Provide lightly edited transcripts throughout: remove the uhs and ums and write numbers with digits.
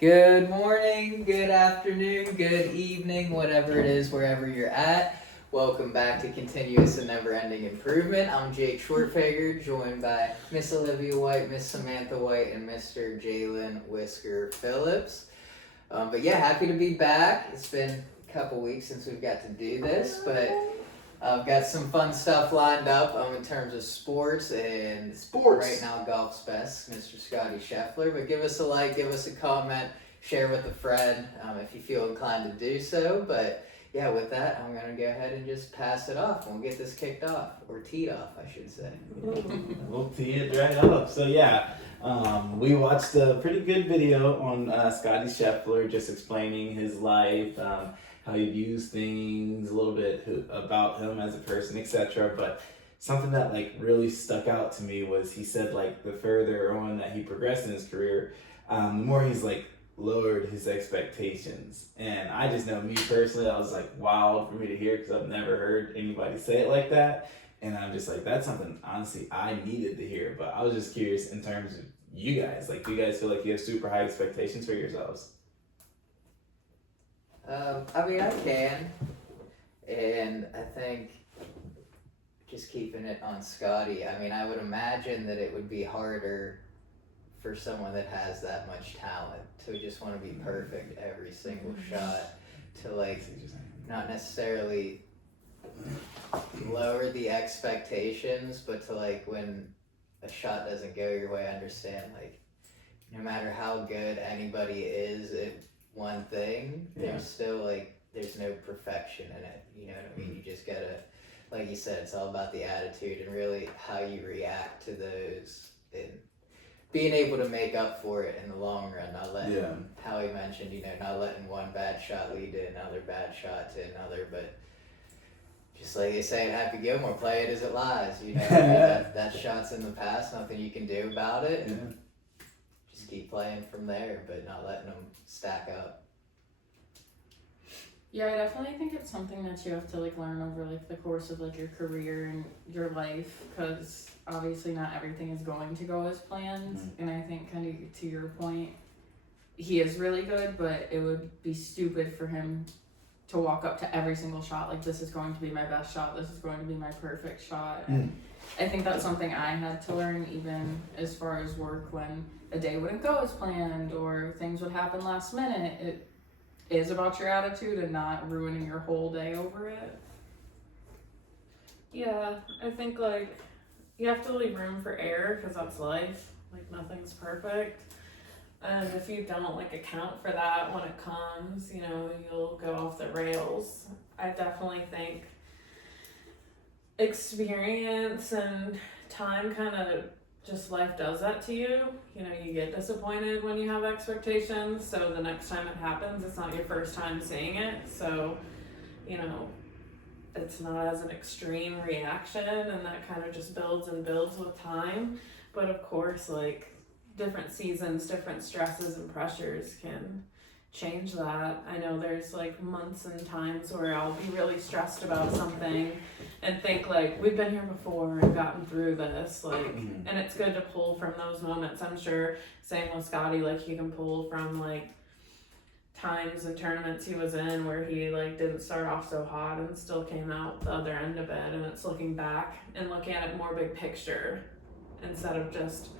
Good morning, good afternoon, good evening, whatever it is, wherever you're at. Welcome back to Continuous and Never Ending Improvement. I'm Jake Schwartfager, joined by Miss Olivia White, Miss Samantha White, and Mr. Jalen Whisker Phillips. But yeah, happy to be back. It's been a couple weeks since we've got to do this, but I've got some fun stuff lined up in terms of sports and right now golf's best, Mr. Scotty Scheffler. But give us a like, give us a comment, share with a friend if you feel inclined to do so. But yeah, with that, I'm going to go ahead and just pass it off. We'll get this kicked off, or teed off, I should say. We'll tee it right up. So yeah, we watched a pretty good video on Scotty Scheffler just explaining his life, how he views things, a little bit about him as a person, etc. But something that like really stuck out to me was he said like the further on that he progressed in his career, the more he's like lowered his expectations. And I just know me personally, that was like wild for me to hear because I've never heard anybody say it like that. And I'm just like, that's something honestly I needed to hear. But I was just curious in terms of you guys. Like, do you guys feel like you have super high expectations for yourselves? I can, and I think just keeping it on Scotty, I would imagine that it would be harder for someone that has that much talent to just want to be perfect every single shot, to like not necessarily lower the expectations, but to like when a shot doesn't go your way, understand like no matter how good anybody is at one thing, there's still like there's no perfection in it. You know what I mean? You just gotta, like you said, it's all about the attitude and really how you react to those and being able to make up for it in the long run, not letting, how he mentioned, not letting one bad shot lead to another bad shot to another, but just like they say in Happy Gilmore, play it as it lies, that shot's in the past, nothing you can do about it, and just keep playing from there, but not letting them stack up. Yeah, I definitely think it's something that you have to like learn over like the course of like your career and your life, because obviously not everything is going to go as planned. And I think kind of to your point, he is really good, but it would be stupid for him to walk up to every single shot like this is going to be my best shot, this is going to be my perfect shot. And I think that's something I had to learn even as far as work, when a day wouldn't go as planned or things would happen last minute. It is about your attitude and not ruining your whole day over it. Yeah, I think like you have to leave room for error because that's life. Like nothing's perfect. And if you don't like account for that when it comes, you'll go off the rails. I definitely think experience and time kind of just life does that to you. You get disappointed when you have expectations, so the next time it happens, it's not your first time seeing it, so it's not as an extreme reaction, and that kind of just builds and builds with time. But of course, like different seasons, different stresses and pressures can change that. I know there's like months and times where I'll be really stressed about something and think like we've been here before and gotten through this, like and it's good to pull from those moments. I'm sure same with Scotty, like he can pull from like times and tournaments he was in where he like didn't start off so hot and still came out the other end of it, and it's looking back and looking at it more big picture instead of just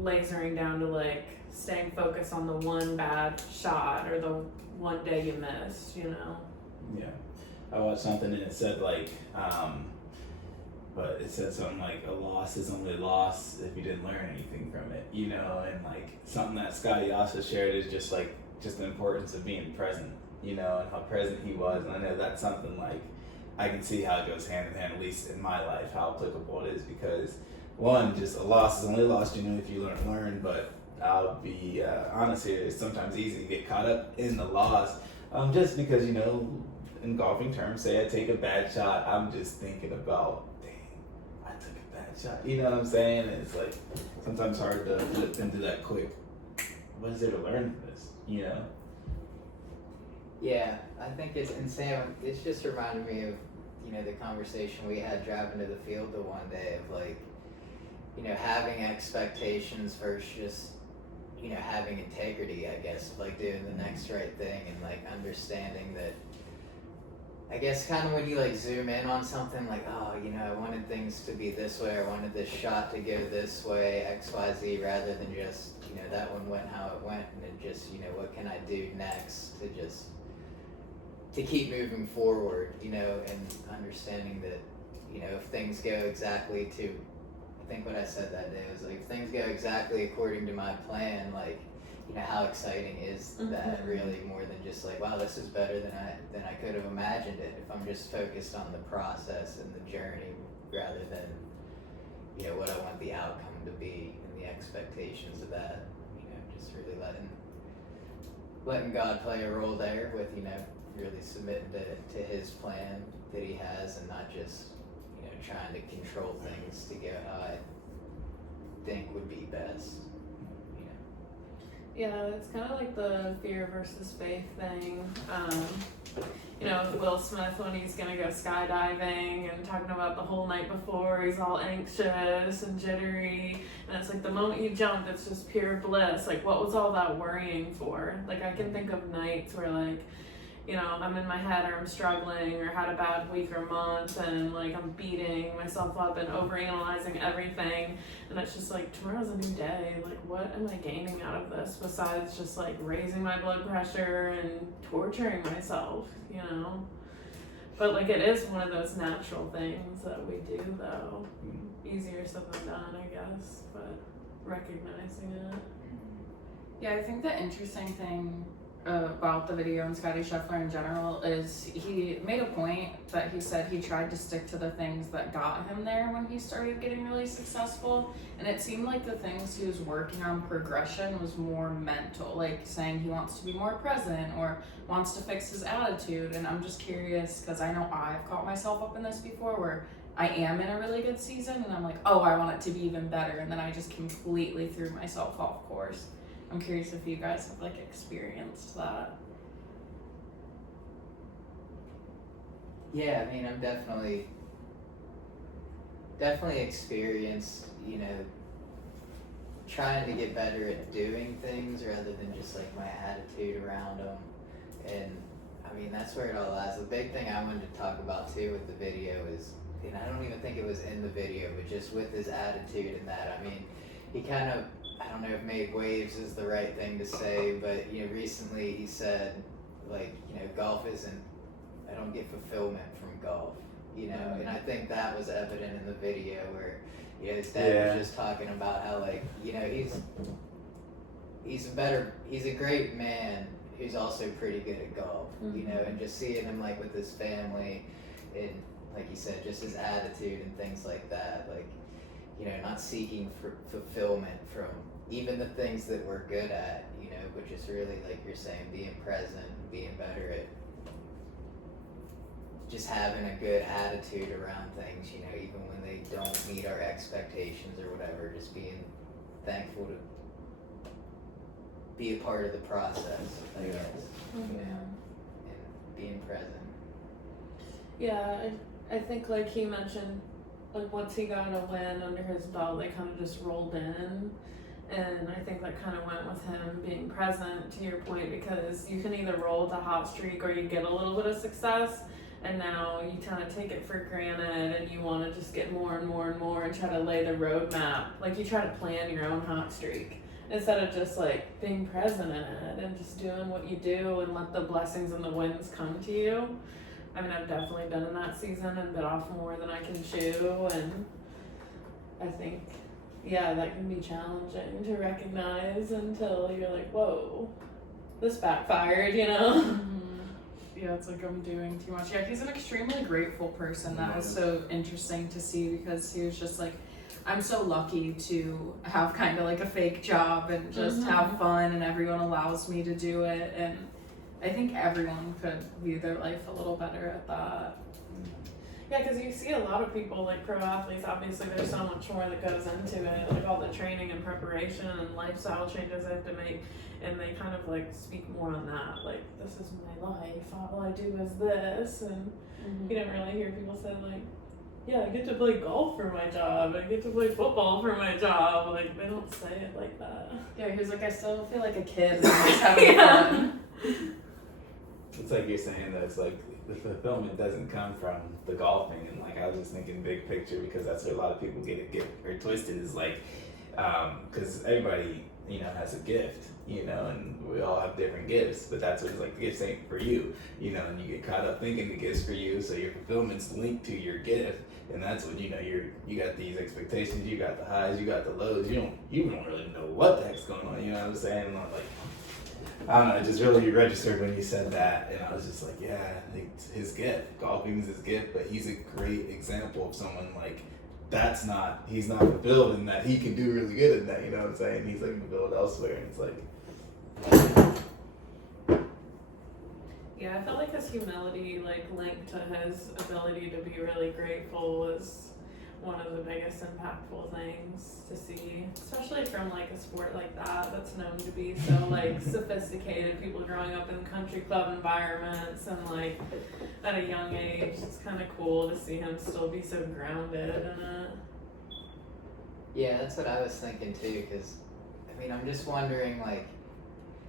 lasering down to like staying focused on the one bad shot or the one day you missed, Yeah. I watched something and it said like, but it said something like a loss is only a loss if you didn't learn anything from it, and like something that Scotty also shared is just the importance of being present, and how present he was. And I know that's something like I can see how it goes hand in hand, at least in my life, how applicable it is, because one, just a loss is only a loss, if you learn, but I'll be honest here, it's sometimes easy to get caught up in the loss, just because, in golfing terms, say I take a bad shot, I'm just thinking about, dang, I took a bad shot, you know what I'm saying? And it's like, sometimes hard to flip into that quick, what is there to learn from this, Yeah, I think it's insane. It's just reminded me of, the conversation we had driving to the field the one day of like, having expectations versus just you know, having integrity, I guess, of, like, doing the next right thing and, like, understanding that, I guess, kind of when you, like, zoom in on something, like, oh, you know, I wanted things to be this way, I wanted this shot to go this way, X, Y, Z, rather than just, you know, that one went how it went, and then just, you know, what can I do next to keep moving forward, you know, and understanding that, you know, if things go exactly to, I think what I said that day was like, if things go exactly according to my plan, like, you know, how exciting is that really, more than just like, wow, this is better than I could have imagined it, if I'm just focused on the process and the journey rather than, you know, what I want the outcome to be and the expectations of that, you know, just really letting God play a role there with, you know, really submitting to his plan that he has, and not just, you know, trying to control things to go how I think would be best, you know. Yeah, it's kind of like the fear versus faith thing. You know, Will Smith, when he's gonna go skydiving and talking about the whole night before, he's all anxious and jittery, and it's like the moment you jump, it's just pure bliss. Like, what was all that worrying for? Like, I can think of nights where, like, you know, I'm in my head, or I'm struggling, or had a bad week or month, and like I'm beating myself up and overanalyzing everything, and it's just like, tomorrow's a new day. Like, what am I gaining out of this besides just like raising my blood pressure and torturing myself, you know? But like, it is one of those natural things that we do, though. Easier said than done, I guess, but recognizing it. Yeah, I think the interesting thing about the video and Scotty Scheffler in general is he made a point that he said he tried to stick to the things that got him there when he started getting really successful, and it seemed like the things he was working on progression was more mental, like saying he wants to be more present or wants to fix his attitude. And I'm just curious, because I know I've caught myself up in this before, where I am in a really good season and I'm like, oh, I want it to be even better, and then I just completely threw myself off course. I'm curious if you guys have like experienced that. Yeah, I mean, I'm definitely experienced, you know, trying to get better at doing things rather than just like my attitude around them. And I mean, that's where it all lies. The big thing I wanted to talk about too with the video is, and I don't even think it was in the video, but just with his attitude and that, I mean, he kind of, I don't know if made waves is the right thing to say, but, you know, recently he said, like, you know, golf isn't, I don't get fulfillment from golf, you know, and I think that was evident in the video where, you know, his dad was just talking about how, like, you know, he's a great man who's also pretty good at golf, you know, and just seeing him, like, with his family and, like you said, just his attitude and things like that, like, you know, not seeking for fulfillment from even the things that we're good at, you know, but just really, like you're saying, being present, being better at just having a good attitude around things, you know, even when they don't meet our expectations or whatever, just being thankful to be a part of the process, I guess, you know, and being present. Yeah, I think like he mentioned, like once he got a win under his belt, they kind of just rolled in. And I think that kind of went with him being present, to your point, because you can either roll with a hot streak or you get a little bit of success, and now you kind of take it for granted and you want to just get more and more and more and try to lay the roadmap. Like you try to plan your own hot streak instead of just like being present in it and just doing what you do and let the blessings and the wins come to you. I mean, I've definitely been in that season and bit off more than I can chew, and I think, yeah, that can be challenging to recognize until you're like, whoa, this backfired, you know? Yeah, it's like I'm doing too much. Yeah, he's an extremely grateful person. That was so interesting to see, because he was just like, I'm so lucky to have kind of like a fake job and just have fun, and everyone allows me to do it, and I think everyone could view their life a little better at that. Yeah, because you see a lot of people, like pro athletes, obviously there's so much more that goes into it, like all the training and preparation and lifestyle changes they have to make, and they kind of like speak more on that, like, this is my life, all I do is this, and you don't really hear people say like, yeah, I get to play golf for my job. I get to play football for my job. Like, they don't say it like that. Yeah, he was like, I still feel like a kid and I'm just having Yeah. fun. It's like you're saying that it's like the fulfillment doesn't come from the golfing, and like I was just thinking big picture because that's where a lot of people get or twisted is like, because everybody has a gift, and we all have different gifts, but that's what it's like. The gifts ain't for you, and you get caught up thinking the gifts for you, so your fulfillment's linked to your gift, and that's when you got these expectations, you got the highs, you got the lows, you don't really know what the heck's going on, you know what I'm saying? And like, I don't know, it just really registered when you said that, and I was just like, yeah, it's his gift. Golfing's his gift, but he's a great example of someone like he's not fulfilled in that he can do really good in that, you know what I'm saying? He's like fulfilled elsewhere, and it's like, Yeah, I felt like his humility, like, linked to his ability to be really grateful was one of the biggest impactful things to see, especially from like a sport like that that's known to be so like sophisticated, people growing up in country club environments and like at a young age. It's kind of cool to see him still be so grounded in it. Yeah, that's what I was thinking too, because, I mean, I'm just wondering, like,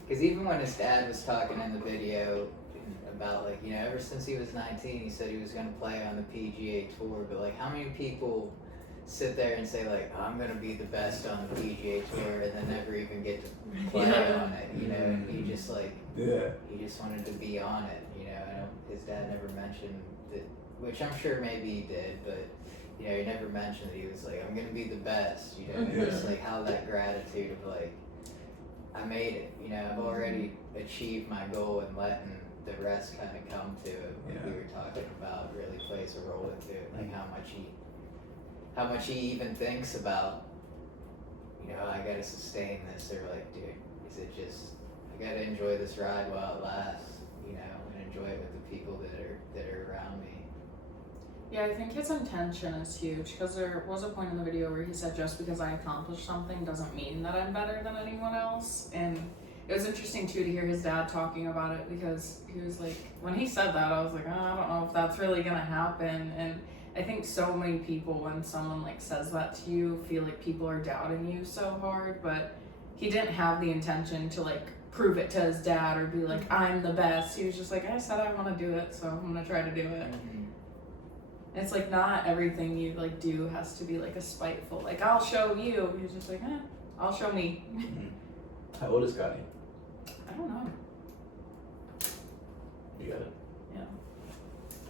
because even when his dad was talking in the video about, like, ever since he was 19, he said he was going to play on the PGA Tour, but, like, how many people sit there and say, like, I'm going to be the best on the PGA Tour and then never even get to play on it, and he just, like, he just wanted to be on it, his dad never mentioned that, which I'm sure maybe he did, but he never mentioned that he was like, I'm gonna be the best, Just like how that gratitude of like, I made it, I've already achieved my goal, and letting the rest kind of come to it, like we were talking about, really plays a role into it, like how much he even thinks about, I gotta sustain this, or like, dude, is it just, I gotta enjoy this ride while it lasts, and enjoy it with the people that are around me. Yeah, I think his intention is huge, because there was a point in the video where he said, just because I accomplished something doesn't mean that I'm better than anyone else. And it was interesting too to hear his dad talking about it, because he was like, when he said that, I was like, I don't know if that's really gonna happen. And I think so many people, when someone like says that to you, feel like people are doubting you so hard, but he didn't have the intention to like prove it to his dad or be like, I'm the best. He was just like, I said I want to do it, so I'm gonna try to do it. It's like not everything you like do has to be like a spiteful, like I'll show you. He was just like, I'll show me. How old is Scotty? I don't know. You got it.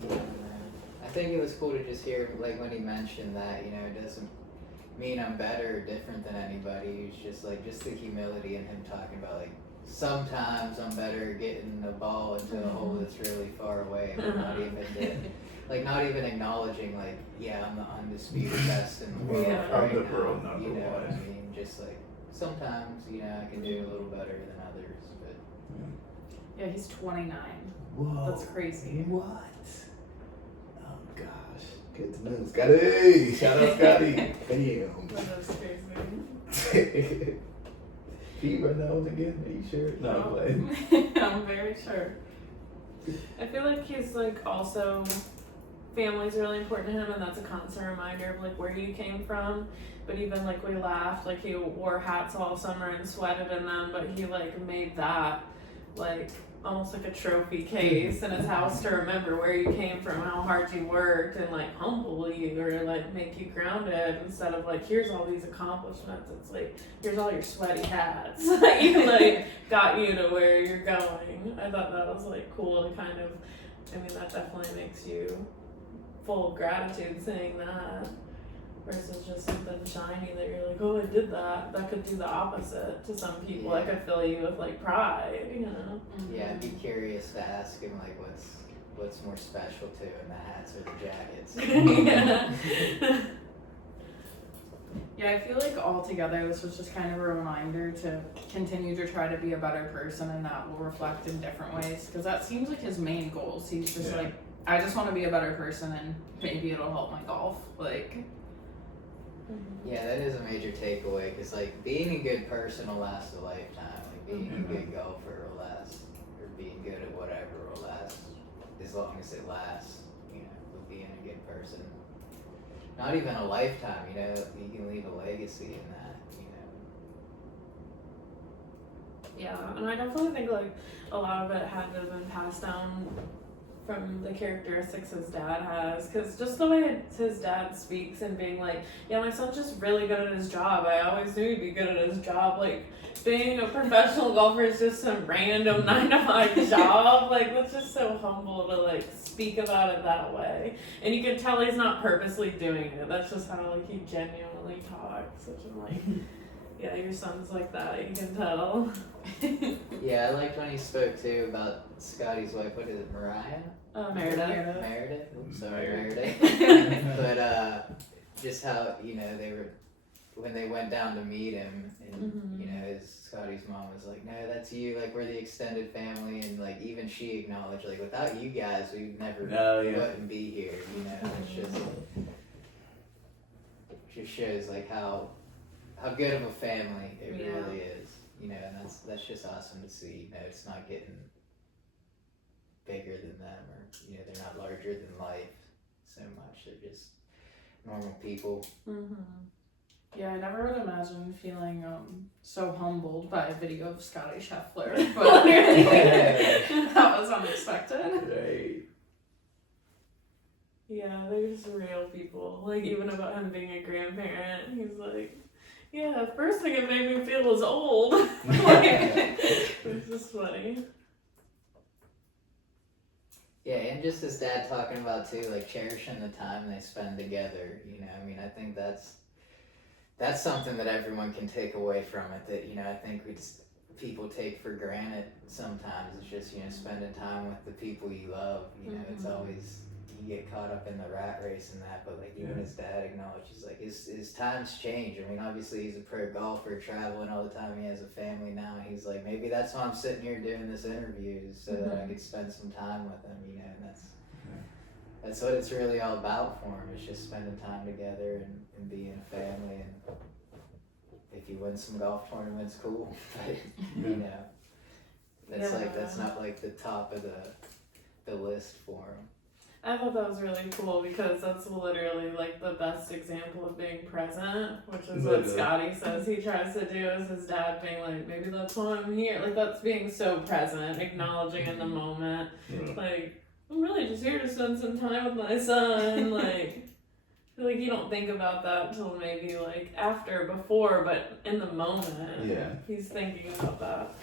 Yeah. I think it was cool to just hear, like, when he mentioned that, it doesn't mean I'm better or different than anybody. It's just like, just the humility in him talking about, like, sometimes I'm better at getting a ball into a hole that's really far away, but not even acknowledging, like, yeah, I'm the undisputed best in the world Yeah. right I'm the now. world number You know what I one. mean? Just like, sometimes, I can do a little better than others, but Yeah, he's 29. Whoa. That's crazy. What? Oh gosh. Good to know. Scotty! Shout out Scotty. Damn. That is crazy. Can you run that one again? Are you sure? No, I'm playing. I'm very sure. I feel like he's like also, family's really important to him, and that's a constant reminder of like where you came from. But even like we laughed, like he wore hats all summer and sweated in them, but he like made that like almost like a trophy case in his house to remember where you came from, how hard you worked, and like humble you or like make you grounded instead of like, here's all these accomplishments. It's like, here's all your sweaty hats that you like got you to where you're going. I thought that was like cool to kind of, I mean, that definitely makes you full of gratitude saying that versus just something shiny that you're like, oh, I did that. That could do the opposite to some people. That could fill you with like pride, yeah, I'd be curious to ask him, like, what's more special to him, the hats or the jackets? Yeah. Yeah, I feel like altogether this was just kind of a reminder to continue to try to be a better person, and that will reflect in different ways, because that seems like his main goals. He's just like, I just want to be a better person, and maybe it'll help my golf. Like, Yeah, that is a major takeaway, because like being a good person will last a lifetime. Like being a good golfer will last, or being good at whatever will last as long as it lasts. With being a good person. not even a lifetime, you know, you can leave a legacy in that, you know. Yeah, and I definitely think like a lot of it had to have been passed down from the characteristics his dad has, because just the way his dad speaks and being like, yeah, my son's just really good at his job. I always knew he'd be good at his job. Like, being a professional golfer is just some random 9 to 5 job. Like, that's just so humble to like speak about it that way. And you can tell he's not purposely doing it. That's just how like he genuinely talks. Which I'm like, yeah, your son's like that. You can tell. Yeah, I liked when he spoke too about Scotty's wife. What is it, Mariah? Meredith. Meredith. Oops, sorry, Meredith. Meredith. But just how, you know, they were when they went down to meet him, and you know, Scotty's mom was like, "No, that's you. Like, we're the extended family," and like even she acknowledged, like, without you guys, we never wouldn't be here. You know, it's just shows like how good of a family it really is. You know, and that's just awesome to see. You know, it's not getting bigger than them, or you know, they're not larger than life so much. They're just normal people. Yeah, I never would imagine feeling so humbled by a video of Scotty Scheffler, but that was unexpected. Right. Yeah, they're just real people. Like, even about him being a grandparent, he's like, yeah, the first thing it made me feel was old. Like, it's just funny. Yeah, and just his dad talking about too, like cherishing the time they spend together. You know, I mean, I think that's something that everyone can take away from it. That, you know, I think people take for granted sometimes. It's just, you know, spending time with the people you love. You know, it's always, you get caught up in the rat race and that, but like even his dad acknowledges like his times change. I mean, obviously he's a pro golfer, traveling all the time. He has a family now. He's like, maybe that's why I'm sitting here doing this interview, is so that I could spend some time with him. You know, and that's what it's really all about for him. It's just spending time together and being a family. And if you win some golf tournaments, cool. But you know, that's not like the top of the list for him. I thought that was really cool because that's literally like the best example of being present, which is what Scotty says he tries to do, is his dad being like, maybe that's why I'm here. Like, that's being so present, acknowledging in the moment. Like, I'm really just here to spend some time with my son. Like, I feel like you don't think about that until maybe like after, before, but in the moment, he's thinking about that.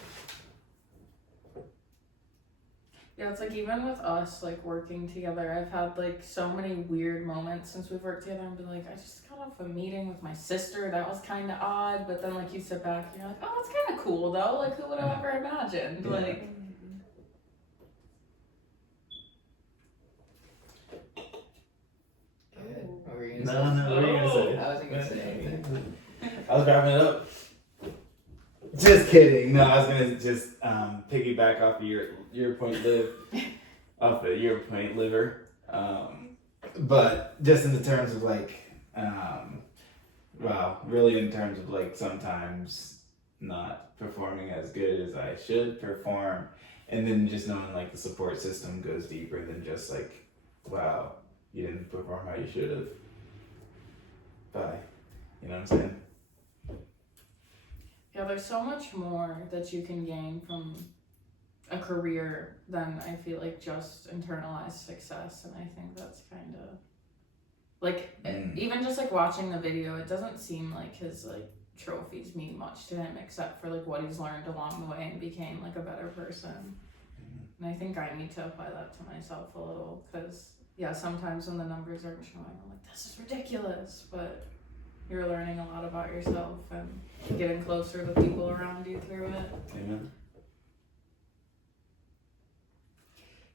Yeah, it's like even with us like working together, I've had like so many weird moments since we've worked together and been like, I just got off a meeting with my sister, that was kind of odd, but then like you sit back and you're like, oh, that's kind of cool though, like who would have ever imagined? Like, Good. What were you gonna say? No, what were you gonna say? I wasn't gonna say anything. I was wrapping it up. Just kidding. No, I was gonna just piggyback off of your point, off of your point, liver. But just in the terms of like, really in terms of like sometimes not performing as good as I should perform, and then just knowing like the support system goes deeper than just like, wow, you didn't perform how you should have. Bye. You know what I'm saying? yeah, there's so much more that you can gain from a career than I feel like just internalized success, and I think that's kind of like even just like watching the video, it doesn't seem like his like trophies mean much to him except for like what he's learned along the way and became like a better person. And I think I need to apply that to myself a little, because yeah, sometimes when the numbers aren't showing, I'm like, this is ridiculous, but you're learning a lot about yourself and getting closer to people around you through it. Amen.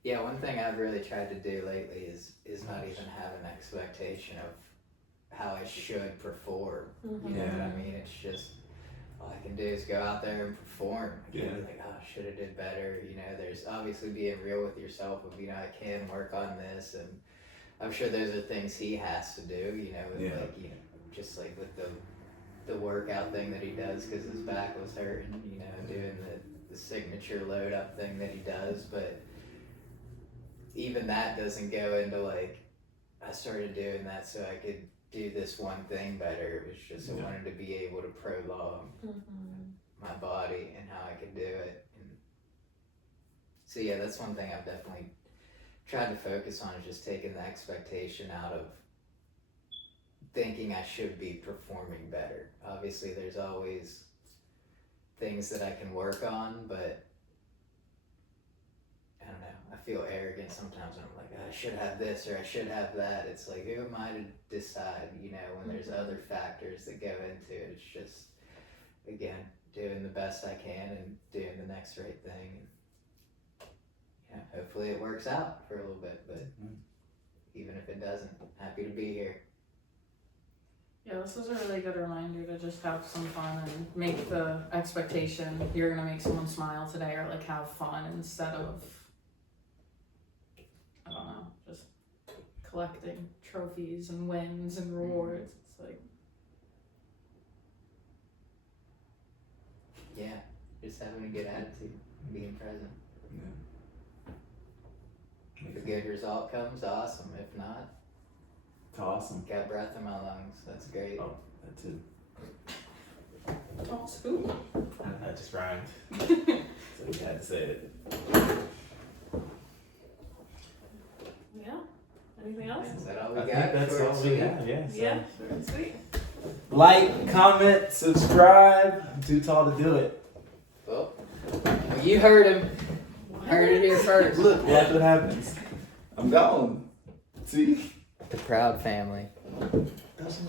Yeah, one thing I've really tried to do lately is not even have an expectation of how I should perform. You know what I mean? It's just, all I can do is go out there and perform. I can't be like, oh, I should have did better. You know, there's obviously being real with yourself of, you know, I can work on this, and I'm sure those are things he has to do, you know, with like, you know, just like with the workout thing that he does because his back was hurting, you know, doing the signature load up thing that he does, but even that doesn't go into like, I started doing that so I could do this one thing better. It was just I Yeah. wanted to be able to prolong my body and how I could do it. And so yeah, that's one thing I've definitely tried to focus on, is just taking the expectation out of thinking I should be performing better. Obviously there's always things that I can work on, but I don't know, I feel arrogant sometimes when I'm like, I should have this or I should have that. It's like, who am I to decide, you know, when there's other factors that go into it. It's just, again, doing the best I can and doing the next right thing. Yeah, hopefully it works out for a little bit, but even if it doesn't, happy to be here. Yeah, this is a really good reminder to just have some fun and make the expectation you're gonna make someone smile today, or like have fun instead of, I don't know, just collecting trophies and wins and rewards. It's like, Yeah, just having a good attitude, being present. If a good result comes, awesome. If not, It's awesome. got breath in my lungs. That's great. Oh, that too. toss who? That just rhymed. So we had to say it. Yeah. Anything else? Is that all we I got? think that's Short all and we sweet? have. Yeah. So. Yeah. Sweet. Like, comment, subscribe. Too tall to do it. Well, you heard him. Heard it here first. Look, watch what happens. I'm gone. See? The Proud family. That's